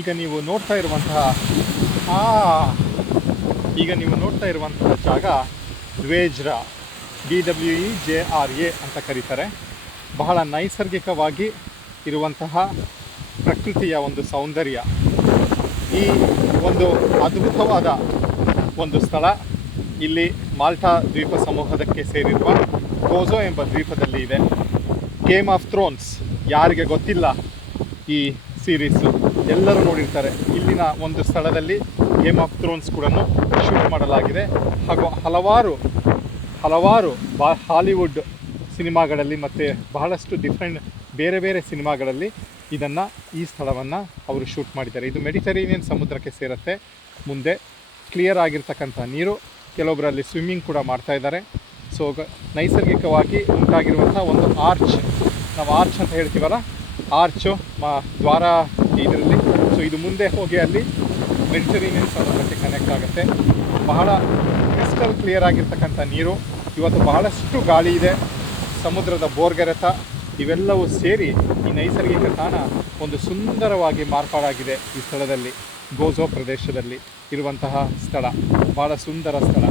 ಈಗ ನೀವು ನೋಡ್ತಾ ಇರುವಂತಹ ಜಾಗ ದ್ವೇಜ್ರಾ, DWEJRA ಅಂತ ಕರೀತಾರೆ. ಬಹಳ ನೈಸರ್ಗಿಕವಾಗಿ ಇರುವಂತಹ ಪ್ರಕೃತಿಯ ಒಂದು ಸೌಂದರ್ಯ. ಈ ಒಂದು ಅದ್ಭುತವಾದ ಒಂದು ಸ್ಥಳ ಇಲ್ಲಿ ಮಾಲ್ಟಾ ದ್ವೀಪ ಸಮೂಹದಕ್ಕೆ ಸೇರಿರುವ ಗೋಜೋ ಎಂಬ ದ್ವೀಪದಲ್ಲಿ ಇದೆ. ಗೇಮ್ ಆಫ್ ಥ್ರೋನ್ಸ್ ಯಾರಿಗೆ ಗೊತ್ತಿಲ್ಲ, ಈ ಸೀರೀಸು ಎಲ್ಲರೂ ನೋಡಿರ್ತಾರೆ. ಇಲ್ಲಿನ ಒಂದು ಸ್ಥಳದಲ್ಲಿ ಗೇಮ್ ಆಫ್ ಥ್ರೋನ್ಸ್ ಕೂಡ ಶೂಟ್ ಮಾಡಲಾಗಿದೆ. ಹಾಗೂ ಹಲವಾರು ಹಾಲಿವುಡ್ ಸಿನಿಮಾಗಳಲ್ಲಿ ಮತ್ತು ಬಹಳಷ್ಟು ಬೇರೆ ಬೇರೆ ಸಿನಿಮಾಗಳಲ್ಲಿ ಈ ಸ್ಥಳವನ್ನು ಅವರು ಶೂಟ್ ಮಾಡಿದ್ದಾರೆ. ಇದು ಮೆಡಿಟರೇನಿಯನ್ ಸಮುದ್ರಕ್ಕೆ ಸೇರುತ್ತೆ. ಮುಂದೆ ಕ್ಲಿಯರ್ ಆಗಿರ್ತಕ್ಕಂಥ ನೀರು, ಕೆಲವೊಬ್ಬರಲ್ಲಿ ಸ್ವಿಮ್ಮಿಂಗ್ ಕೂಡ ಮಾಡ್ತಾ ಇದ್ದಾರೆ. ಸೊ ನೈಸರ್ಗಿಕವಾಗಿ ಉಂಟಾಗಿರುವಂಥ ಒಂದು ಆರ್ಚ್, ನಾವು ಆರ್ಚ್ ಅಂತ ಹೇಳ್ತೀವಲ್ಲ, ಆರ್ಚು ದ್ವಾರ ಇದರಲ್ಲಿ. ಸೊ ಇದು ಮುಂದೆ ಹೋಗಿ ಅಲ್ಲಿ ಮೆಡಿಟರೇನಿಯನ್ ಸಮುದ್ರಕ್ಕೆ ಕನೆಕ್ಟ್ ಆಗುತ್ತೆ. ಬಹಳ ಕ್ರಿಸ್ಟಲ್ ಕ್ಲಿಯರ್ ಆಗಿರ್ತಕ್ಕಂಥ ನೀರು. ಇವತ್ತು ಬಹಳಷ್ಟು ಗಾಳಿ ಇದೆ, ಸಮುದ್ರದ ಬೋರ್ಗರೆತ ಇವೆಲ್ಲವೂ ಸೇರಿ ಈ ನೈಸರ್ಗಿಕ ತಾಣ ಒಂದು ಸುಂದರವಾಗಿ ಮಾರ್ಪಾಡಾಗಿದೆ. ಈ ಸ್ಥಳದಲ್ಲಿ ಗೋಜೋ ಪ್ರದೇಶದಲ್ಲಿ ಇರುವಂತಹ ಸ್ಥಳ ಬಹಳ ಸುಂದರ ಸ್ಥಳ.